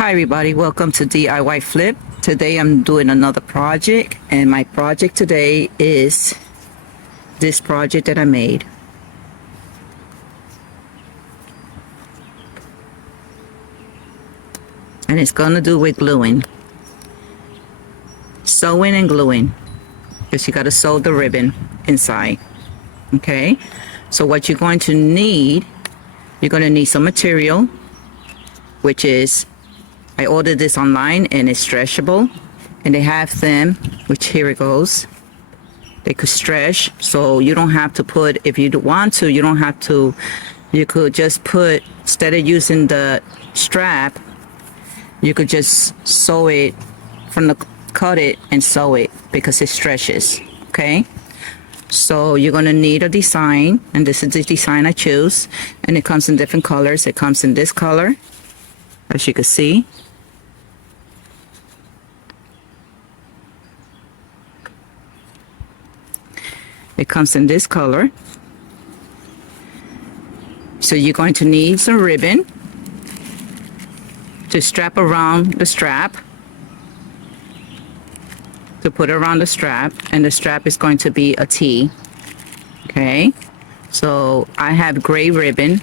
Hi everybody, welcome to DIYFlip. Today I'm doing another project, and my project today is this project that I made. And it's gonna do with gluing. Sewing and gluing. Because you gotta sew the ribbon inside. Okay? So what you're going to need, you're gonna need some material, which is, I ordered this online and it's stretchable, and they have them, which here it goes. They could stretch, so you don't have to put, if you want to, you don't have to, you could just put, instead of using the strap, you could just sew it from the, cut it and sew it because it stretches, okay? So you're gonna need a design, and this is the design I choose, and it comes in different colors. It comes in this color, as you can see. It comes in this color. So you're going to need some ribbon to strap around the strap, to put around the strap, and the strap is going to be a T. Okay, so I have gray ribbon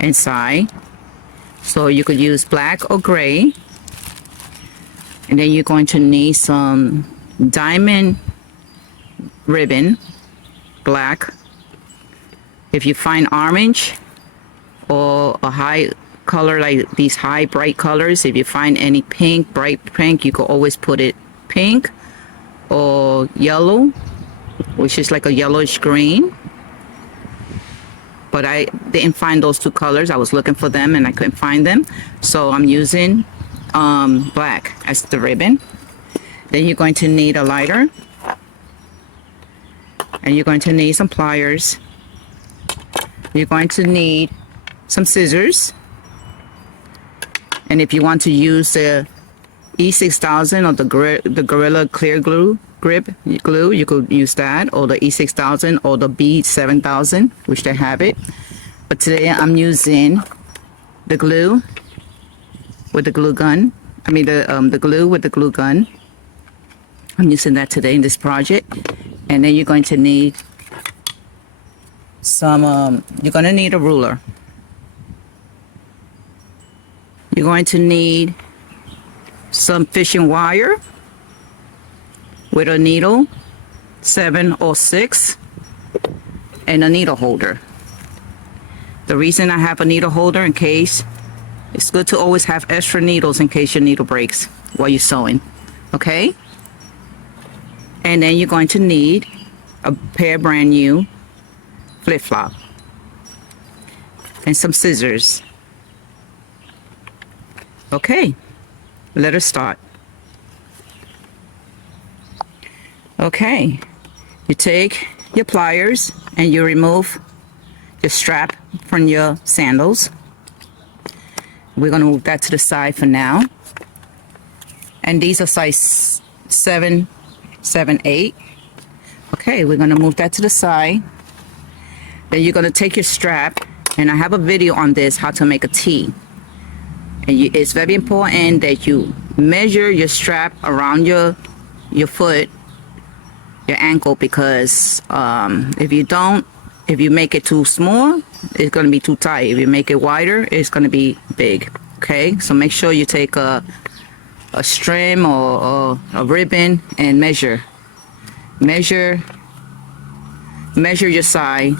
inside, so you could use black or gray. And then you're going to need some diamond ribbon, black. If you find orange or a high color like these high bright colors, if you find any pink, bright pink, you could always put it pink, or yellow, which is like a yellowish green. But I didn't find those two colors. I was looking for them and I couldn't find them, so I'm using black as the ribbon. Then you're going to need a lighter, and you're going to need some pliers. You're going to need some scissors, and if you want to use the E6000 or the Gorilla Clear Glue grip glue, you could use that, or the E6000 or the B7000, which they have it. But today I'm using the glue with the glue gun. I mean the glue with the glue gun. I'm using that today in this project. And then you're going to need some, you're going to need a ruler. You're going to need some fishing wire with a needle, 7 or 6, and a needle holder. The reason I have a needle holder, in case, it's good to always have extra needles in case your needle breaks while you're sewing, okay? And then you're going to need a pair of brand new flip-flop and some scissors. Okay, let us start. Okay, you take your pliers and you remove the strap from your sandals. We're going to move that to the side for now. And these are size 7, 8. Okay, we're going to move that to the side. Then you're going to take your strap, and I have a video on this, how to make a T. And it's very important that you measure your strap around your foot, your ankle, because if you don't, if you make it too small, it's going to be too tight. If you make it wider, it's going to be big. Okay, so make sure you take a string or a ribbon and measure your side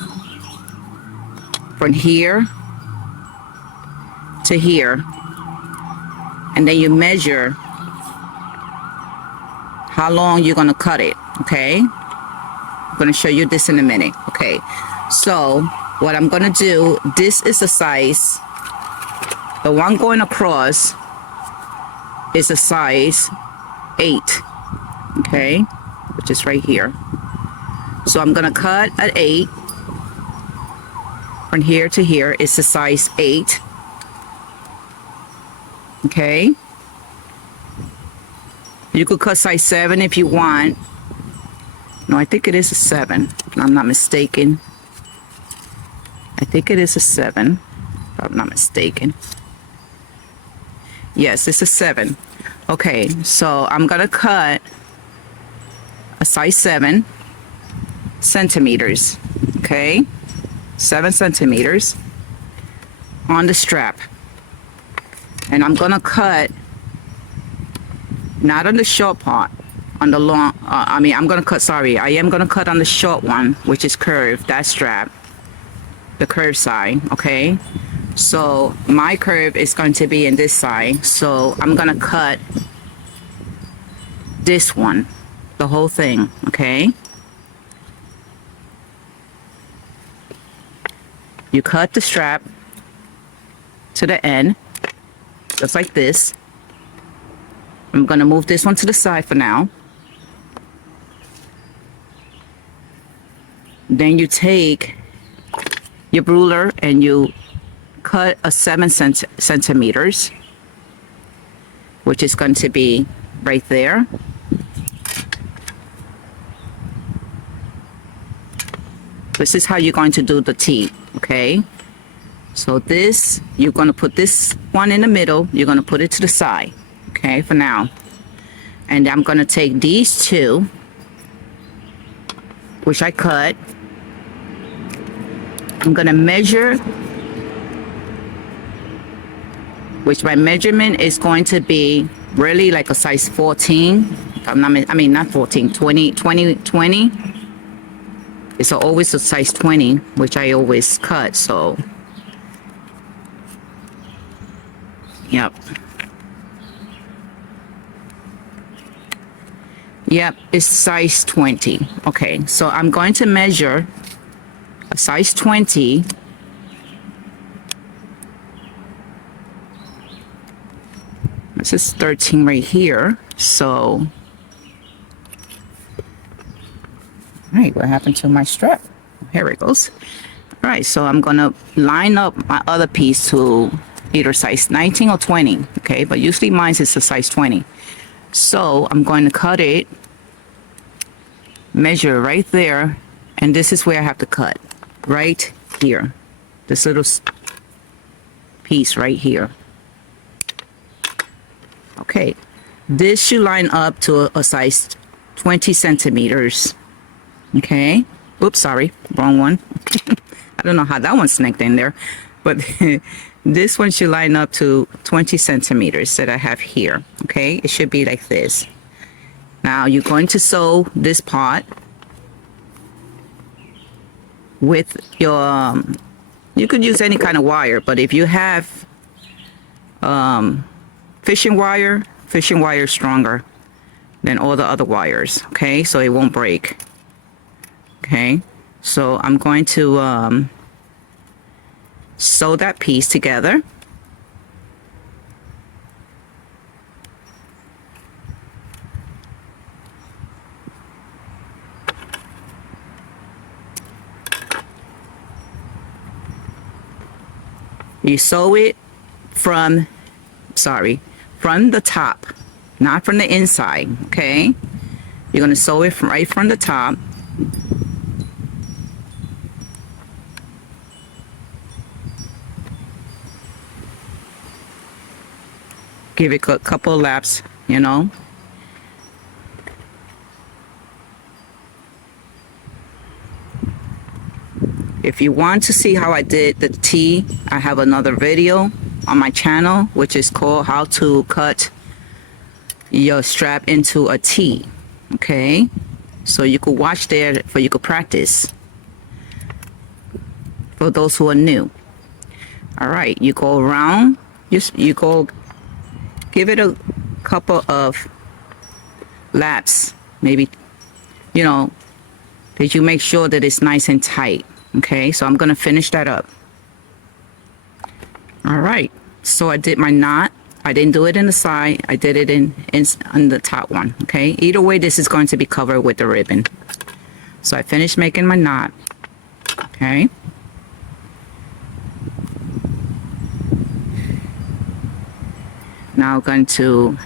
from here to here, and then you measure how long you're going to cut it. Okay, I'm going to show you this in a minute. Okay, so what I'm going to do, this is the size, the one going across is a size 8, okay, which is right here. So I'm gonna cut at 8 from here to here. It's a size 8, okay. You could cut size 7 if you want. No, I think it is a 7, if I'm not mistaken. I think it is a 7, if I'm not mistaken. Yes, it's a 7. Okay, so I'm gonna cut a size 7 centimeters. Okay, 7 centimeters on the strap, and I'm gonna cut not on the short part, on the long. I'm gonna cut. Sorry, I am gonna cut on the short one, which is curved. That strap, the curved side. Okay, so my curve is going to be in this side. So I'm gonna cut this one, the whole thing. Okay. You cut the strap to the end, just like this. I'm gonna move this one to the side for now. Then you take your ruler and you cut a 7 centimeters, which is going to be right there. This is how you're going to do the T, okay? So this, you're gonna put this one in the middle, you're gonna put it to the side, okay, for now. And I'm gonna take these two, which I cut. I'm gonna measure, which my measurement is going to be really like a size 14. Not 14, 20. It's always a size 20, which I always cut, so. Yep. Yep, it's size 20. Okay, so I'm going to measure a size 20. This is 13 right here, so. All right, what happened to my strap? Here it goes. All right, so I'm gonna line up my other piece to either size 19 or 20, okay? But usually mine is a size 20. So I'm going to cut it, measure right there, and this is where I have to cut, right here. This little piece right here. Okay, this should line up to a size 20 centimeters. Okay, oops, sorry, wrong one. I don't know how that one snagged in there, but this one should line up to 20 centimeters that I have here. Okay, it should be like this. Now you're going to sew this part with your, you could use any kind of wire, but if you have fishing wire is stronger than all the other wires, okay, so it won't break. Okay, so I'm going to sew that piece together. You sew it from the top, not from the inside, okay? You're going to sew it right from the top. Give it a couple of laps, you know. If you want to see how I did the T, I have another video on my channel, which is called How to Cut Your Strap into a T. Okay, so you could watch there for you could practice. For those who are new. All right, you go around, you go give it a couple of laps, maybe, you know, that you make sure that it's nice and tight. Okay, so I'm gonna finish that up. All right, so I did my knot. I didn't do it in the side, I did it on the top one. Okay, either way this is going to be covered with the ribbon. So I finished making my knot. Okay, now I'm going to,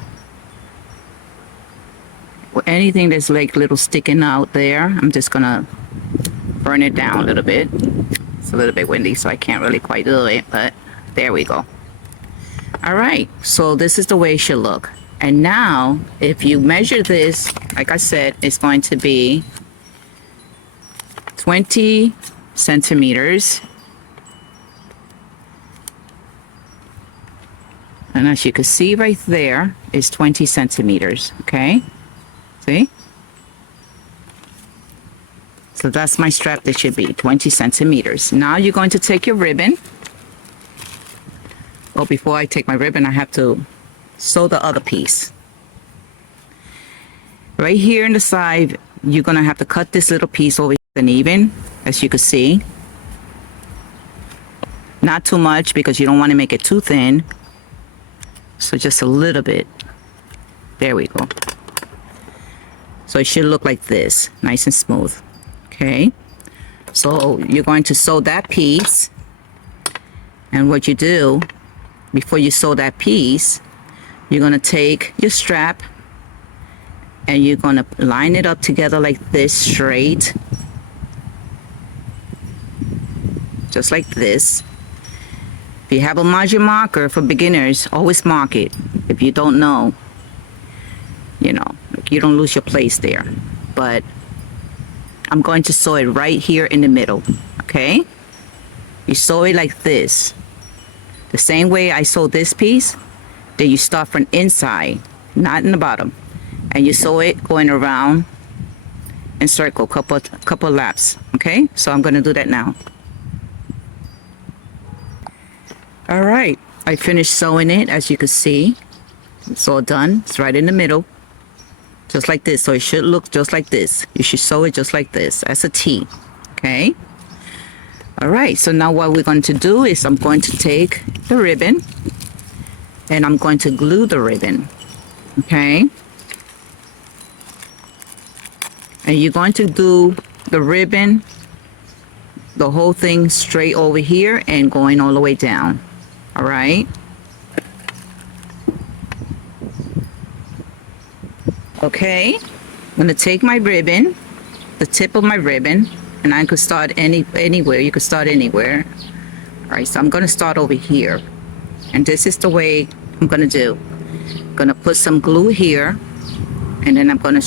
anything that's like little sticking out there, I'm just gonna burn it down a little bit. It's a little bit windy, so I can't really quite do it, but there we go. All right, so this is the way it should look. And now, if you measure this, like I said, it's going to be 20 centimeters. And as you can see right there, it's 20 centimeters, okay? See? So that's my strap that should be 20 centimeters. Now you're going to take your ribbon. Well, before I take my ribbon, I have to sew the other piece. Right here in the side, you're gonna have to cut this little piece over and even, as you can see. Not too much because you don't want to make it too thin. So just a little bit. There we go. So it should look like this, nice and smooth. Okay. So you're going to sew that piece. And what you do, before you sew that piece, you're going to take your strap and you're going to line it up together like this, straight. Just like this. If you have a margin marker for beginners, always mark it. If you don't know, you know, you don't lose your place there. But I'm going to sew it right here in the middle, okay? You sew it like this. The same way I sew this piece, then you start from inside, not in the bottom. And you sew it going around in circle, couple laps, okay? So I'm gonna do that now. All right, I finished sewing it, as you can see. It's all done. It's right in the middle, just like this. So it should look just like this. You should sew it just like this, as a T, okay? All right, so now what we're going to do is I'm going to take the ribbon and I'm going to glue the ribbon, okay? And you're going to do the ribbon, the whole thing straight over here and going all the way down. All right. Okay. I'm gonna take my ribbon, the tip of my ribbon, and I could start anywhere. You could start anywhere. All right. So I'm gonna start over here, and this is the way I'm gonna do. I'm gonna put some glue here, and then I'm gonna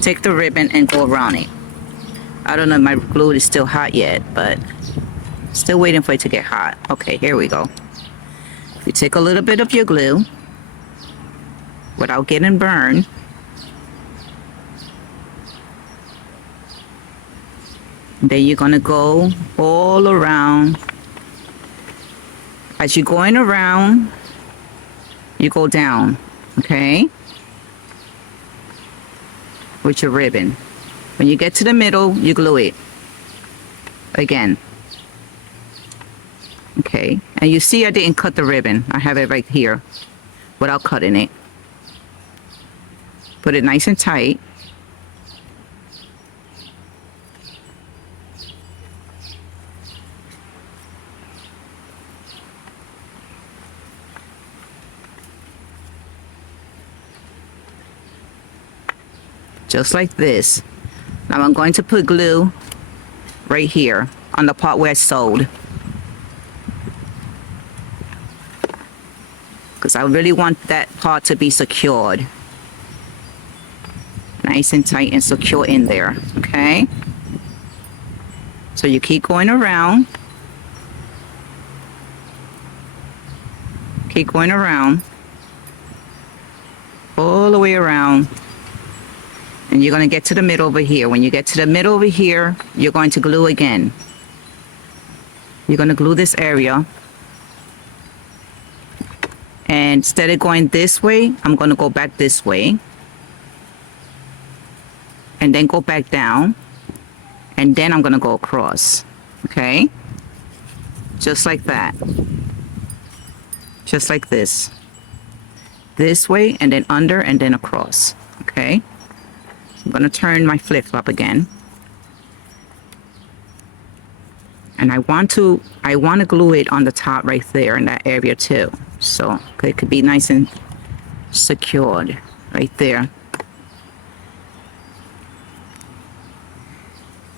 take the ribbon and go around it. I don't know if my glue is still hot yet, but still waiting for it to get hot. Okay, here we go. You take a little bit of your glue without getting burned. Then you're gonna go all around. As you're going around, you go down, okay? With your ribbon. When you get to the middle, you glue it again. Okay, and you see I didn't cut the ribbon. I have it right here without cutting it. Put it nice and tight. Just like this. Now I'm going to put glue right here on the part where I sewed. Because I really want that part to be secured. Nice and tight and secure in there, okay? So you keep going around. Keep going around. All the way around. And you're going to get to the middle over here. When you get to the middle over here, you're going to glue again. You're going to glue this area. And instead of going this way, I'm going to go back this way. And then go back down. And then I'm going to go across. Okay? Just like that. Just like this. This way, and then under, and then across. Okay? I'm going to turn my flip-flop again. And I want to glue it on the top right there in that area too. So it could be nice and secured right there.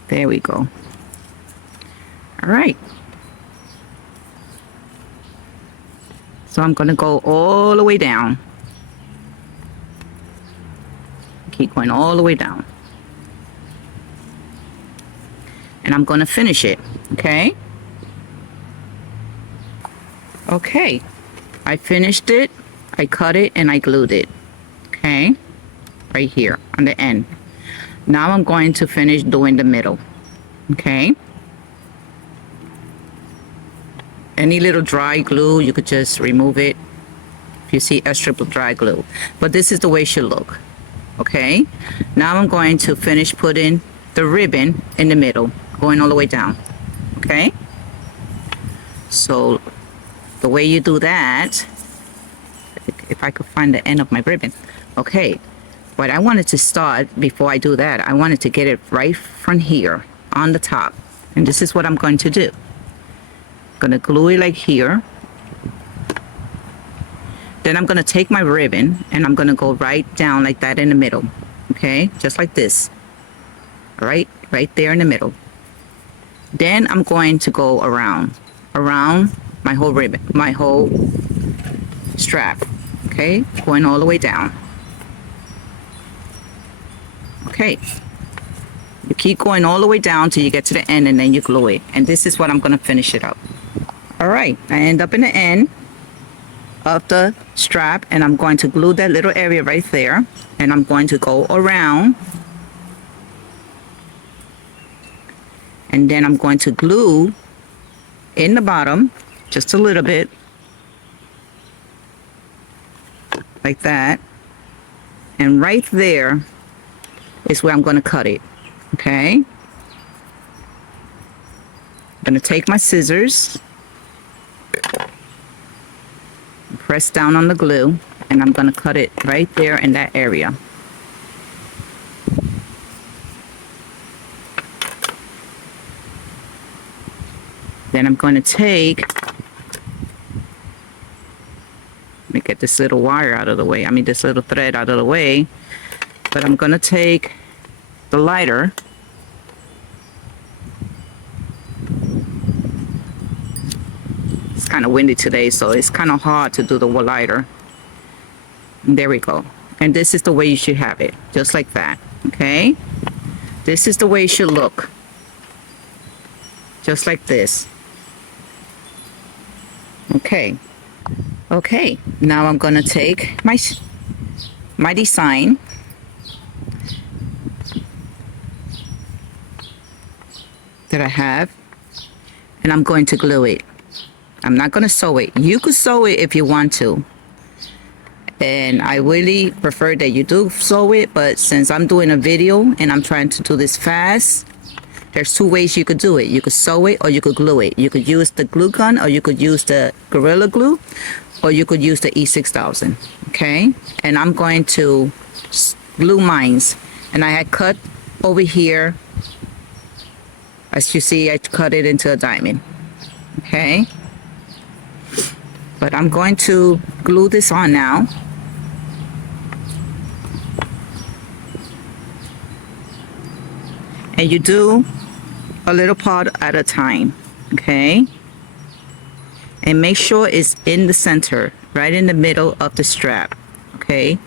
There we go. All right. So I'm going to go all the way down. Keep going all the way down. And I'm going to finish it, okay? Okay, I finished it, I cut it, and I glued it, okay? Right here on the end. Now I'm going to finish doing the middle, okay? Any little dry glue, you could just remove it if you see extra dry glue. But this is the way it should look, okay? Now I'm going to finish putting the ribbon in the middle, going all the way down, okay? So the way you do that, if I could find the end of my ribbon, okay. But I wanted to start, before I do that, I wanted to get it right from here on the top. And this is what I'm going to do. I'm going to glue it like here. Then I'm going to take my ribbon and I'm going to go right down like that in the middle. Okay, just like this. All right, right there in the middle. Then I'm going to go around my whole ribbon, my whole strap. Okay, going all the way down. Okay, you keep going all the way down till you get to the end and then you glue it. And this is what I'm going to finish it up. All right, I end up in the end of the strap and I'm going to glue that little area right there. And I'm going to go around. And then I'm going to glue in the bottom, just a little bit. Like that. And right there is where I'm going to cut it, okay? I'm going to take my scissors, press down on the glue, and I'm going to cut it right there in that area. Then I'm going to take, let me get this little wire out of the way, this little thread out of the way. But I'm going to take the lighter it's kind of windy today, so it's kind of hard to do the lighter. And there we go. And this is the way you should have it, just like that, okay? This is the way it should look, just like this. Okay, now I'm going to take my design that I have, and I'm going to glue it. I'm not going to sew it. You could sew it if you want to, and I really prefer that you do sew it, but since I'm doing a video and I'm trying to do this fast, there's two ways you could do it. You could sew it or you could glue it. You could use the glue gun, or you could use the Gorilla Glue, or you could use the E6000, okay? And I'm going to glue mines, and I had cut over here. As you see, I cut it into a diamond, okay? But I'm going to glue this on now. And you do a little part at a time, okay? And make sure it's in the center, right in the middle of the strap, okay?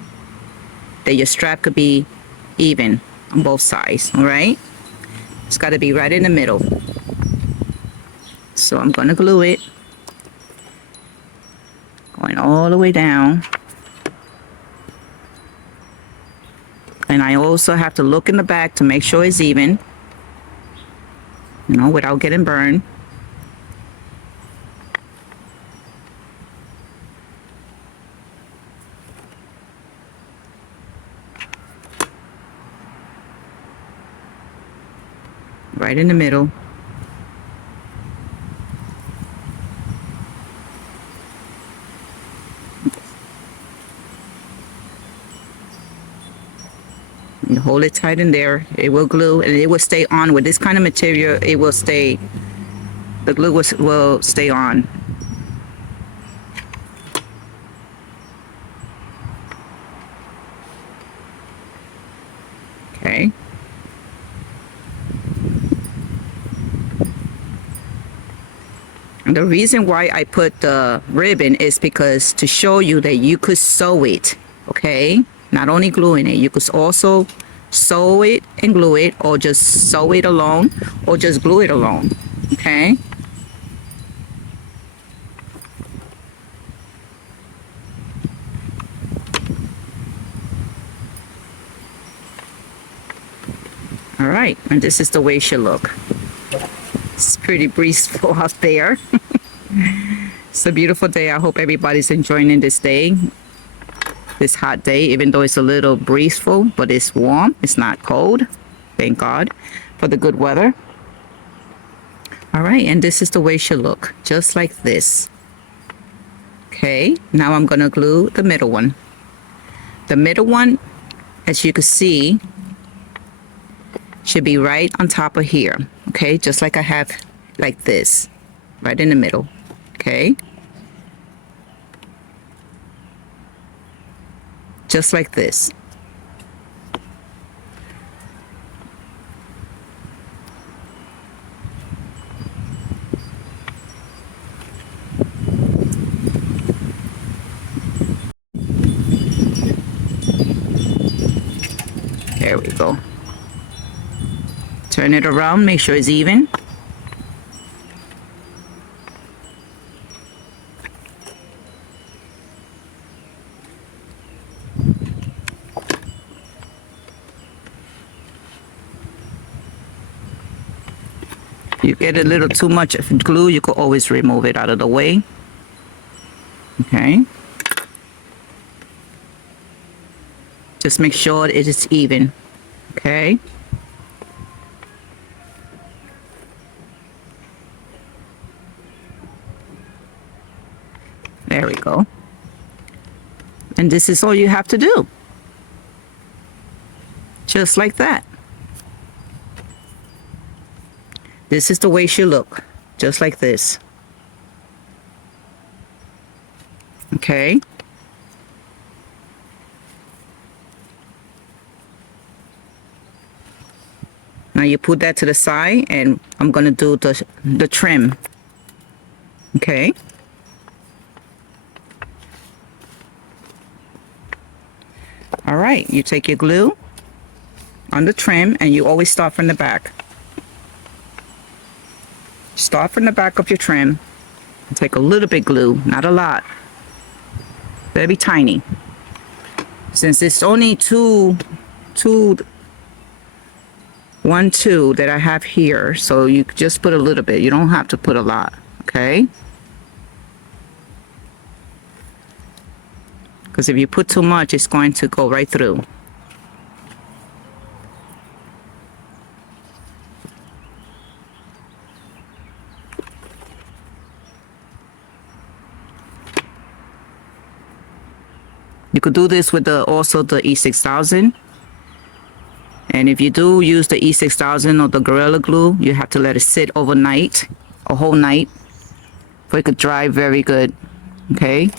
That your strap could be even on both sides, all right? It's got to be right in the middle. So I'm going to glue it, going all the way down. And I also have to look in the back to make sure it's even, without getting burned. Right in the middle. You hold it tight in there. It will glue and it will stay on. With this kind of material, it will stay, the glue will stay on. Okay. I'm The reason why I put the ribbon is because to show you that you could sew it, okay? Not only gluing it, you could also sew it and glue it, or just sew it alone, or just glue it alone, okay? All right, and this is the way it should look. It's pretty breezeful out there. It's a beautiful day. I hope everybody's enjoying this day, this hot day, even though it's a little breezeful, but it's warm. It's not cold. Thank God for the good weather. All right, and this is the way it should look, just like this. Okay, now I'm gonna glue the middle one. The middle one, as you can see, should be right on top of here. Okay, just like I have like this, right in the middle. Okay, just like this. There we go. Turn it around, make sure it's even. You get a little too much glue, you could always remove it out of the way. Okay. Just make sure it is even. Okay. There we go. And this is all you have to do. Just like that. This is the way it should look. Just like this. Okay. Now you put that to the side, and I'm gonna do the trim. Okay. All right, you take your glue on the trim, and you always start from the back. Start from the back of your trim and take a little bit glue, not a lot. Very tiny. Since it's only two that I have here, so you just put a little bit. You don't have to put a lot, okay? Because if you put too much, it's going to go right through. You could do this with also the E6000. And if you do use the E6000 or the Gorilla Glue, you have to let it sit overnight, a whole night, for it could dry very good, okay?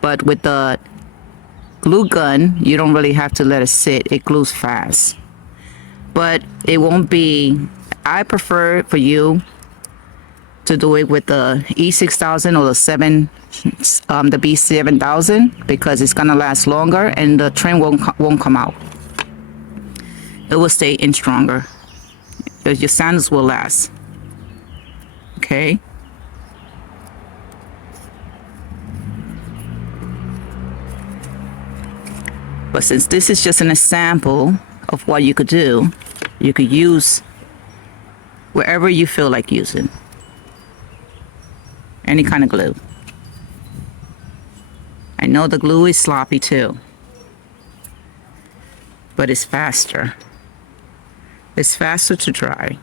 But with the glue gun, you don't really have to let it sit. It glues fast. But it won't be, I prefer for you to do it with the E6000 or the B7000, because it's gonna last longer and the trim won't come out. It will stay in stronger. Your sandals will last. Okay. But since this is just an example of what you could do, you could use wherever you feel like using. Any kind of glue. I know the glue is sloppy too, but it's faster. It's faster to dry.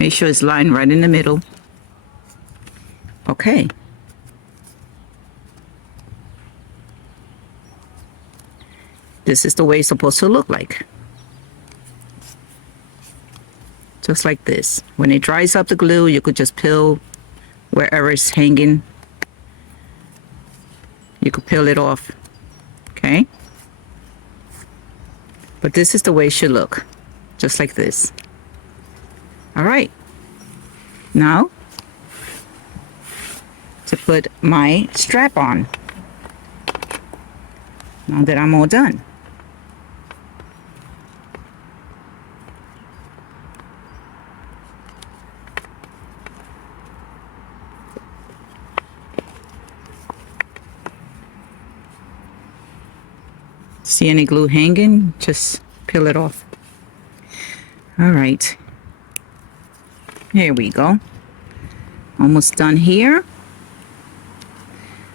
Make sure it's lined right in the middle. Okay. This is the way it's supposed to look like. Just like this. When it dries up the glue, you could just peel wherever it's hanging. You could peel it off. Okay? But this is the way it should look. Just like this. All right. Now, to put my strap on. Now that I'm all done. See any glue hanging? Just peel it off. All right. Here we go. Almost done here.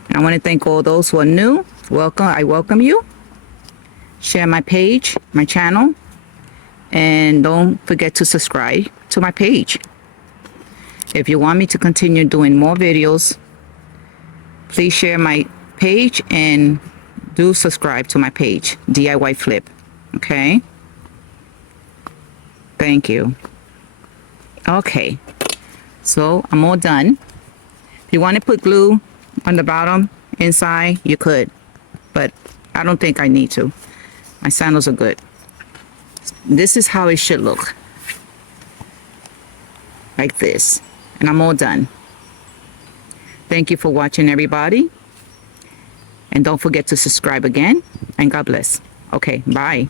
And I want to thank all those who are new. Welcome. I welcome you. Share my page, my channel. And don't forget to subscribe to my page. If you want me to continue doing more videos, please share my page and do subscribe to my page, DiyFlip. Okay? Thank you. Okay. So I'm all done. If you want to put glue on the bottom, inside, you could. But I don't think I need to. My sandals are good. This is how it should look. Like this. And I'm all done. Thank you for watching, everybody. And don't forget to subscribe again. And God bless. Okay, bye.